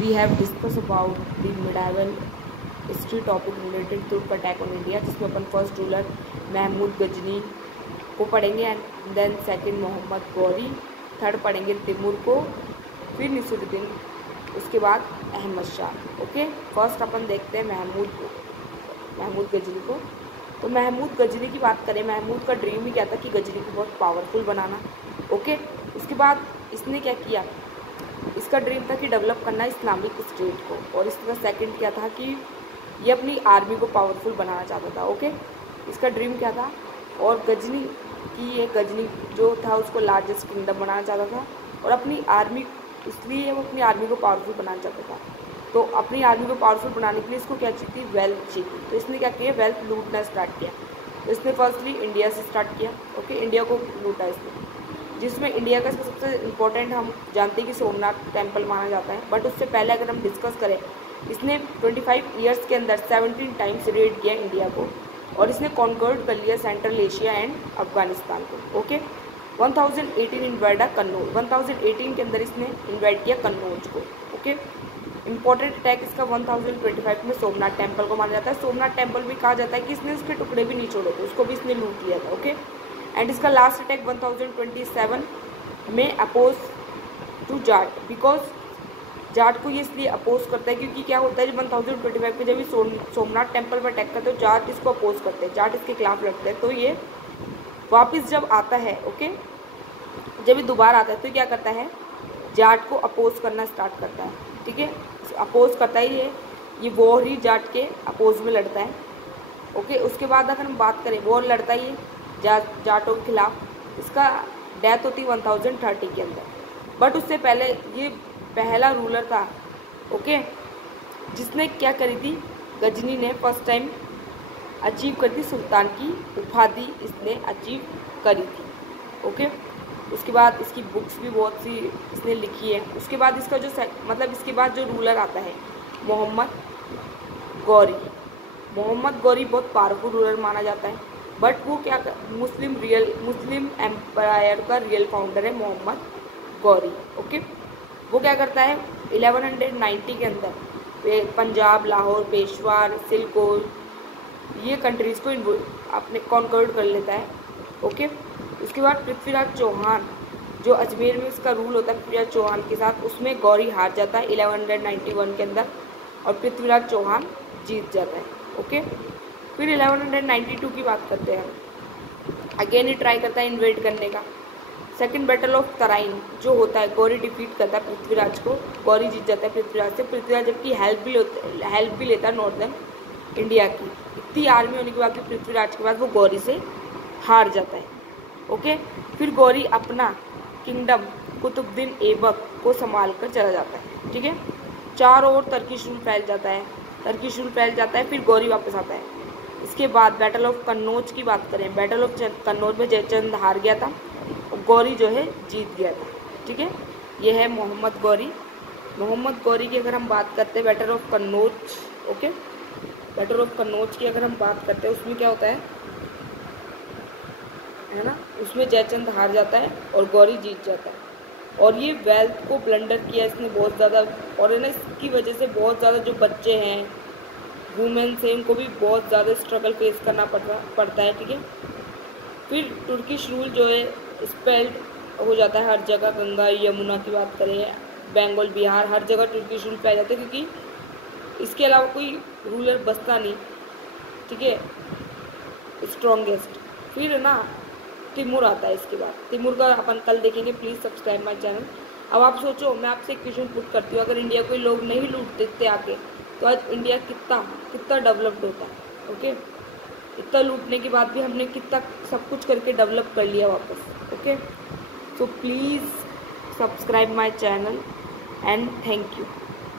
we have discussed about the medieval history topic related to attack on India, जिसमें अपन first ruler Mahmud Ghazni को पढ़ेंगे and then second Mohammad Ghori, third पढ़ेंगे तिमूर को, फिर नसीरुद्दीन, उसके बाद अहमद शाह। ओके, फर्स्ट अपन देखते हैं महमूद गजनी को। तो महमूद गजनी की बात करें, महमूद का ड्रीम ही क्या था कि गजनी को बहुत पावरफुल बनाना। ओके, उसके बाद इसने क्या किया, इसका ड्रीम था कि डेवलप करना इस्लामिक स्टेट को, और इसका सेकंड क्या था कि ये अपनी आर्मी को पावरफुल बनाना चाहता था। ओके, इसका ड्रीम क्या था, और गजनी की ये गजनी जो था उसको लार्जेस्ट किंगडम बनाना चाहता था, और अपनी आर्मी, इसलिए वो अपनी आर्मी को पावरफुल बनाना चाहता था। तो अपनी आर्मी को पावरफुल बनाने के लिए इसको क्या चाहिए थी, वेल्थ चाहिए। तो इसने क्या किया, वेल्थ लूटना स्टार्ट किया। तो इसने फर्स्टली इंडिया से स्टार्ट किया। ओके, इंडिया को लूटा इसने, जिसमें इंडिया का सबसे इम्पोर्टेंट हम जानते हैं कि सोमनाथ टेम्पल माना जाता है। बट उससे पहले अगर हम डिस्कस करें, इसने 25 ईयर्स के अंदर 17 टाइम्स रेड किया इंडिया को, और इसने कॉन्कर्ड कर लिया सेंट्रल एशिया एंड अफगानिस्तान को। ओके, 1018 इन्वाइड कन्नौज, 1018 के अंदर इसने इन्वाइट किया कन्नौज को। ओके, इंपॉर्टेंट अटैक इसका 1025 में सोमनाथ टेम्पल को माना जाता है। सोमनाथ टेम्पल भी कहा जाता है कि इसने उसके टुकड़े भी नहीं छोड़े थे, उसको भी इसने लूट लिया था। ओके, एंड इसका लास्ट अटैक 1027 में oppose to Jat, because Jat को ये इसलिए अपोज करता है क्योंकि क्या होता है, जब 1025 में जब ये सोमनाथ टेम्पल पर अटैक करते हैं तो जाट इसको अपोज करते हैं, जाट इसके खिलाफ लड़ते हैं। तो ये वापस जब आता है, ओके, जब ये दोबारा आता है तो क्या करता है, जाट को अपोज करना स्टार्ट करता है। ठीक है, अपोज करता है ये वॉर ही जाट के अपोज में लड़ता है। ओके, उसके बाद अगर हम बात करें, वॉर लड़ता है ये जाटों के खिलाफ, इसका डेथ होती है 1030 के अंदर। बट उससे पहले ये पहला रूलर था, ओके, जिसने क्या करी थी, गजनी ने फर्स्ट टाइम अचीव कर दी सुल्तान की उपाधि, इसने अचीव करी थी। ओके, उसके बाद इसकी बुक्स भी बहुत सी इसने लिखी है। उसके बाद इसका जो मतलब इसके बाद जो रूलर आता है मोहम्मद गौरी, मोहम्मद गौरी बहुत पावरफुल रूलर माना जाता है। बट वो क्या, मुस्लिम एम्पायर का रियल फाउंडर है मोहम्मद गौरी। ओके, वो क्या करता है 1190 के अंदर पंजाब, लाहौर, पेशवार, सिलकोर, ये कंट्रीज़ को अपने कॉन्कर्ड कर लेता है। ओके, उसके बाद पृथ्वीराज चौहान, जो अजमेर में उसका रूल होता है पृथ्वीराज चौहान के साथ, उसमें गौरी हार जाता है 1191 के अंदर, और पृथ्वीराज चौहान जीत जाता है। ओके, फिर 1192 की बात करते हैं, अगेन ही ट्राई करता है इन्वेट करने का। सेकंड बैटल ऑफ तराइन जो होता है, गौरी डिफीट करता है पृथ्वीराज को, गौरी जीत जाता है पृथ्वीराज से। पृथ्वीराज जबकि हेल्प भी लेता है नॉर्दर्न इंडिया की, इतनी आर्मी होने के बाद भी पृथ्वीराज के बाद वो गौरी से हार जाता है। ओके, फिर गौरी अपना किंगडम कुतुबुद्दीन ऐबक को संभाल कर चला जाता है। ठीक है, चारों ओर टर्किश रूल फैल जाता है, फिर गौरी वापस आता है। इसके बाद बैटल ऑफ कन्नौज की बात करें, बैटल ऑफ कन्नौज में जयचंद हार गया था और गौरी जो है जीत गया था। ठीक है, यह है मोहम्मद गौरी की अगर हम बात करते हैं battle of Kannauj. Okay, battle of Kannauj की अगर हम बात करते हैं, उसमें क्या होता है ना, उसमें जयचंद हार जाता है और गौरी जीत जाता है। और ये वेल्थ को ब्लंडर किया इसने बहुत ज़्यादा, और है ना इसकी वजह से बहुत ज़्यादा जो बच्चे हैं, वुमेन्स हैं, इनको भी बहुत ज़्यादा स्ट्रगल फेस करना पड़ता है। ठीक है, फिर तुर्किश रूल जो है स्पेल्ड हो जाता है हर जगह, गंगा यमुना की बात करें, बंगाल, बिहार, हर जगह तुर्किश रूल फैल जाते हैं, क्योंकि इसके अलावा कोई रूलर बचता नहीं। ठीक है, स्ट्रॉन्गेस्ट। फिर ना तिमूर आता है, इसके बाद तिमूर का अपन कल देखेंगे। Please subscribe my channel. अब आप सोचो, मैं आपसे एक क्वेश्चन पुट करती हूँ, अगर इंडिया कोई लोग नहीं लूट देते आके, तो आज इंडिया कितना डेवलप्ड होता है। ओके, इतना लूटने के बाद भी हमने कितना सब कुछ करके डेवलप कर लिया वापस। Okay, so please subscribe my channel and thank you.